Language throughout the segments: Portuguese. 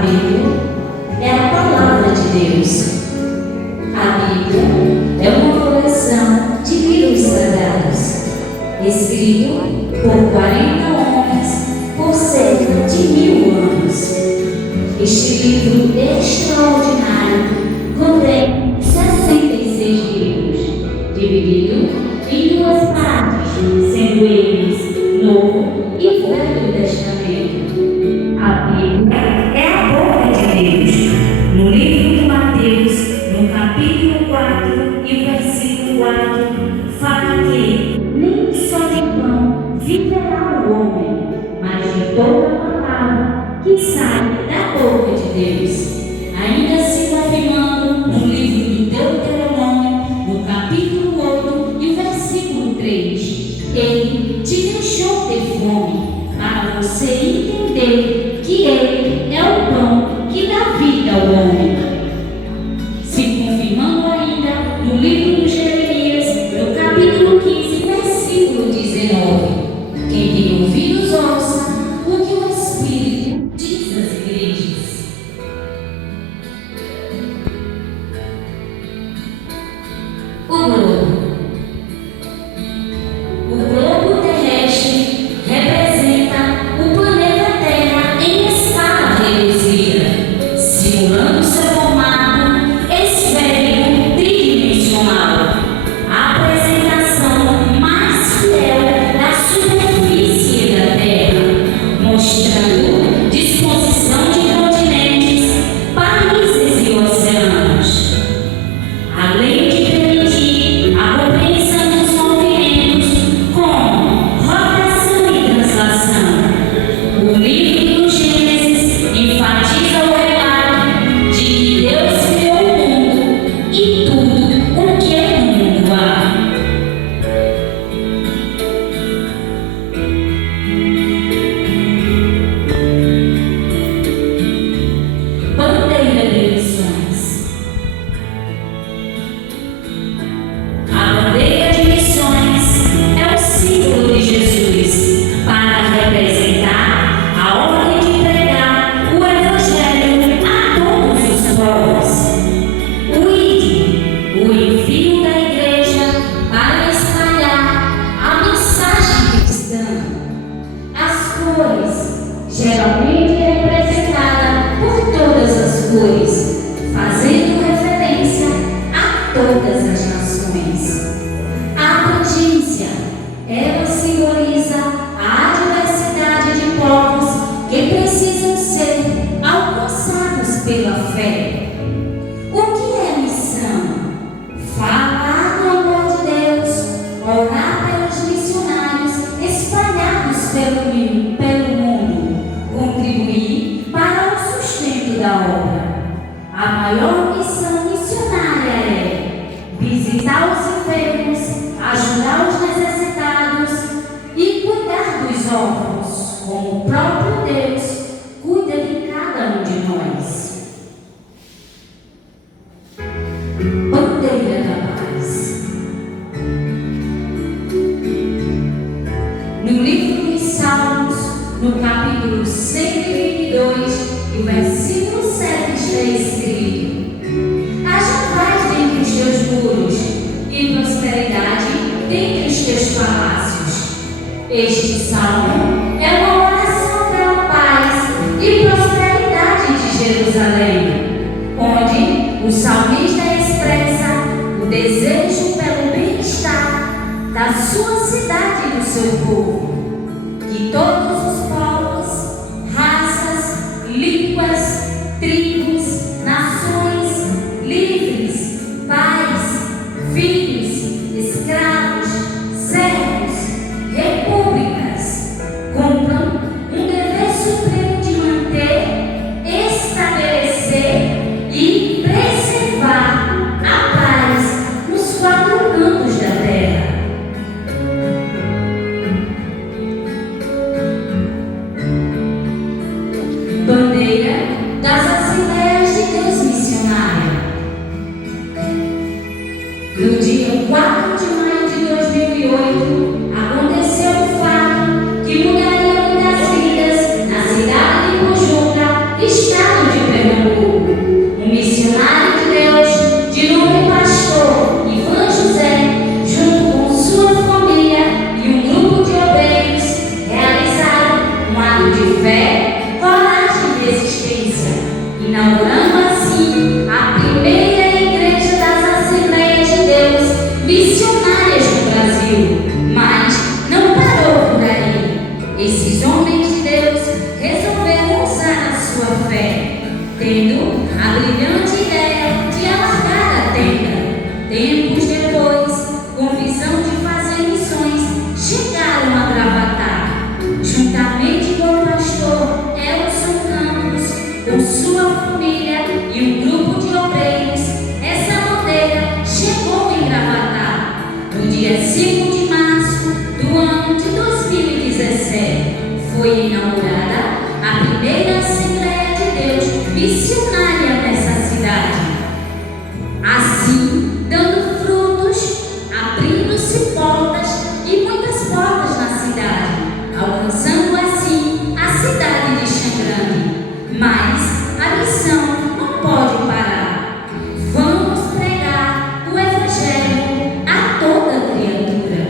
Bíblia é a palavra de Deus. A Bíblia é uma coleção de livros sagrados, escrito por 40 homens por cerca de 1000 anos. Este livro extraordinário contém 66 livros, divididos em 2 partes, sendo eles Novo e Velho Testamento. A Bíblia é a boca de Deus. No livro de Mateus, no capítulo 4 e versículo 4, fala que nem só de pão viverá o homem, mas de toda palavra que sai da boca de Deus. Ainda se confirmando no livro de Deuteronômio, no capítulo 8 e versículo 3, ele te deixou ter fome, para você entender que ele é o pão que dá vida ao homem. Se confirmando ainda no livro de Jeremias, no capítulo 15, versículo 19, quem tem ouvidos ouça o que o Espírito diz às igrejas. O globo. O globo terrestre representa o planeta Terra em escala reduzida, simulando seu formato esférico tridimensional, a apresentação mais fiel da superfície da Terra, mostrando disposição de continentes, países e oceanos. Além de permitir a compreensão dos movimentos como rotação e translação, o livro do Gênesis enfatiza o relato de que Deus criou o mundo e tudo o que no mundo há. Bandeira de missões. A bandeira de missões é o símbolo de Jesus para representar a ordem de pregar o Evangelho a todos os povos. O envio da igreja para espalhar a mensagem cristã. As cores, geralmente representada por todas as cores, fazendo referência a todas as nações. A abrangência, ela simboliza a diversidade de povos que precisam ser alcançados pela fé. O que é missão? Falar do amor de Deus, orar pelos missionários espalhados pelo mundo, contribuir para o sustento da obra. A maior missão missionária é visitar os enfermos, ajudar os necessitados e cuidar dos órfãos, como o próprio Deus cuida de cada um de nós. Bandeira da paz. No livro dos Salmos, no capítulo 122 e o versículo 7 está escrito: haja paz dentro dos teus muros e prosperidade dentro dos teus palácios. Este salmo é uma oração pela paz e prosperidade de Jerusalém, onde o salmista expressa o desejo pelo bem-estar da sua cidade e do seu povo, que todos os povos, raças, línguas, tribos, nações, livres, pais, filhos, escravos, servos, repúblicas, cumpram um dever supremo de manter, estabelecer e preservar a paz nos 4 cantos da terra. Bandeira das Assembleias de Deus Missionária. No dia 4 de maio de 2008, aconteceu o fato que mudaria muitas vidas na cidade de Pojuca, estado de tendo a brilhante ideia de alargar a tenda. Tempos depois, com visão de fazer missões, chegaram a Gravatar, juntamente com o pastor Elson Campos, com sua família e um grupo de obreiros. Essa bandeira chegou em Gravatar no dia 5 de março do ano de 2017. Foi inaugurada a primeira Assembleia de Deus missionária nessa cidade. Assim, dando frutos, abrindo-se portas e muitas portas na cidade, alcançando assim a cidade de Xangrande. Mas a missão não pode parar. Vamos pregar o Evangelho a toda criatura.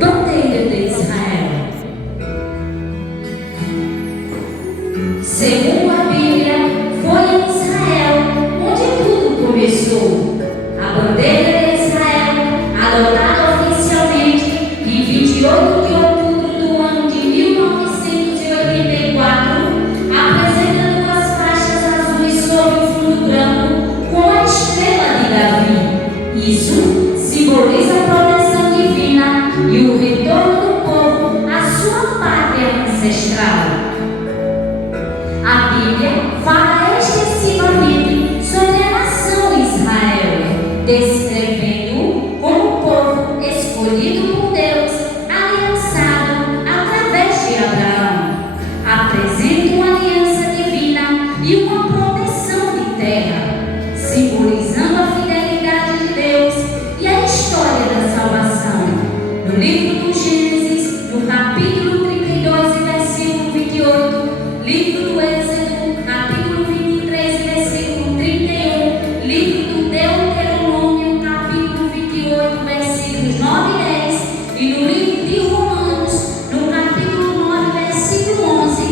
Bandeira de Israel. Segundo a Bíblia, foi em Israel onde tudo começou. A bandeira de Israel, adotada oficialmente em 28 de outubro do ano de 1984, apresenta duas faixas azuis sobre o fundo branco com a estrela de Davi. Isso simboliza a proteção divina e o retorno do povo à sua pátria ancestral. A Bíblia fala extensivamente sobre a nação Israel, descrevendo-o como um povo escolhido por Deus, aliançado através de Abraão. Apresenta uma aliança divina e uma proteção de terra, simbolizando a fidelidade de Deus e a história da salvação. No livro do Gênesis, no capítulo 32 e versículo 28, livro do Êxodo, capítulo 23 e versículo 31, livro do Deuteronômio, capítulo 28, versículos 9 e 10, e no livro de Romanos, no capítulo 9, versículo 11,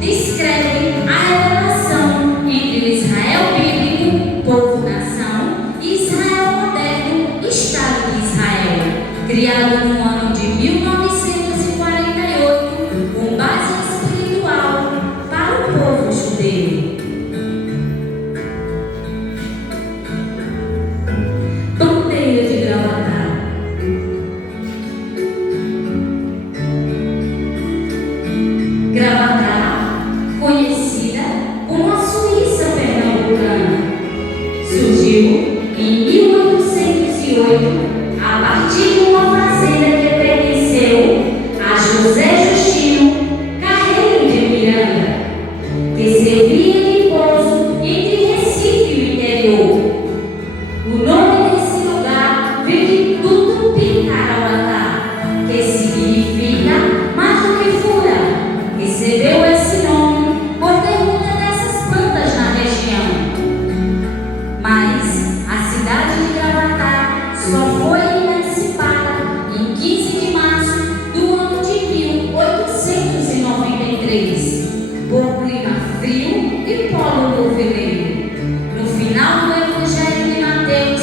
descreve a relação entre o Israel bíblico, povo-nação, e Israel moderno, Estado de Israel, criado no ano de 1948, com base espiritual para o povo judeu. Bandeira de Gravatar. Gravatar, conhecida como a Suíça pernambucana, surgiu em 1808 a partir de uma fazenda que pertenceu a José Justino Carreiro de Miranda, que servia de pouso entre Recife e o interior. O nome desse lugar vem do Tupi-Carauatá, que significa mais do que fura. Recebeu esse nome por ter muitas dessas plantas na região. Mas a cidade de Gravatar só foi emancipada em 15 de março do ano de 1893, por clima frio e polo moveleiro. No final do Evangelho de Mateus,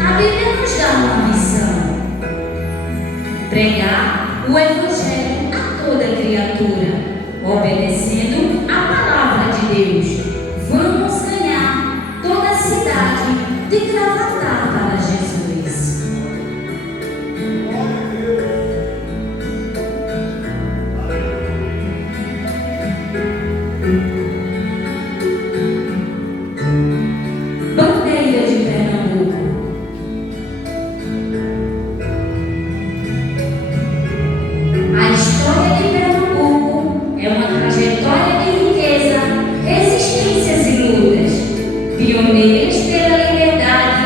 a Bíblia nos dá uma missão: pregar o Evangelho a toda criatura, obedecendo a palavra de Deus. Vamos ganhar toda a cidade de Gravatar para Jesus. Bandeira de Pernambuco. A história de Pernambuco é uma trajetória de riqueza, resistências e lutas, pioneiras pela liberdade,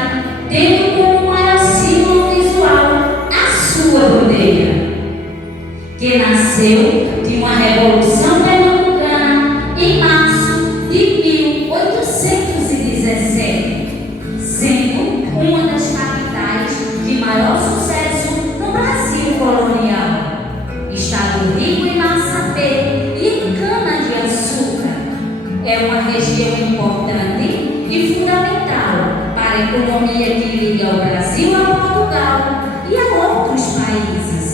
tendo como maior símbolo visual a sua bandeira, que nasceu de uma revolução pernambucana em março de 1817, sendo uma das capitais de maior sucesso no Brasil colonial. Estado rico em massapê e em cana-de-açúcar, é uma região importante e fundamental para a economia que liga o Brasil a Portugal e a outros países.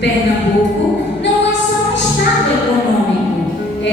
Pernambuco não é só um estado econômico, é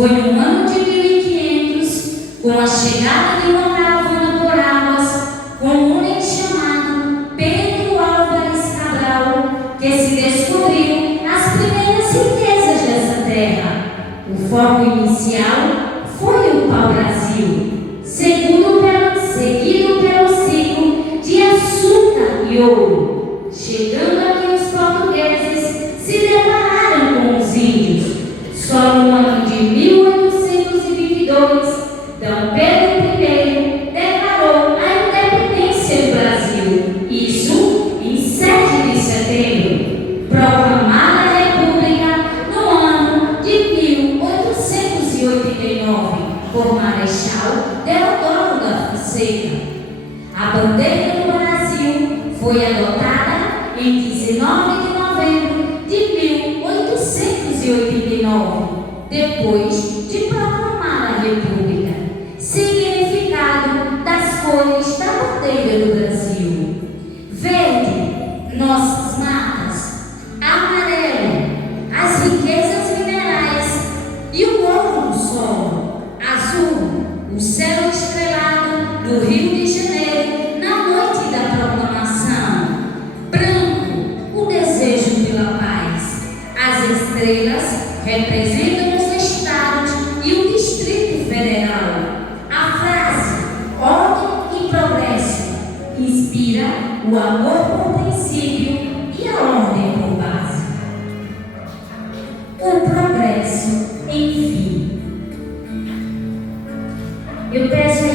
Foi no ano de 1500, com a chegada de uma caravana por águas, com um homem chamado Pedro Álvares Cabral, que se descobriu as primeiras riquezas dessa terra. O foco inicial foi o pau-brasil, seguido pelo ciclo de açúcar e ouro. Chegando aqui, os portugueses se depararam com os índios. Só no ano de 1822, D. Pedro I declarou a independência do Brasil. Isso em 7 de setembro. Proclamada a República no ano de 1889 por Marechal Deodoro da Fonseca. A bandeira do Brasil foi adotada em 19 de novembro de 1889, depois de proclamar a República. Significado das cores da bandeira do Brasil: verde, nossas matas; amarelo, as riquezas minerais e o ouro no solo; azul, o céu estrelado do Rio de Janeiro na noite da proclamação; branco, o desejo pela paz; as estrelas representam os estados e o Distrito Federal. A frase ordem e progresso inspira o amor por princípio e a ordem por base. O progresso, enfim. Eu peço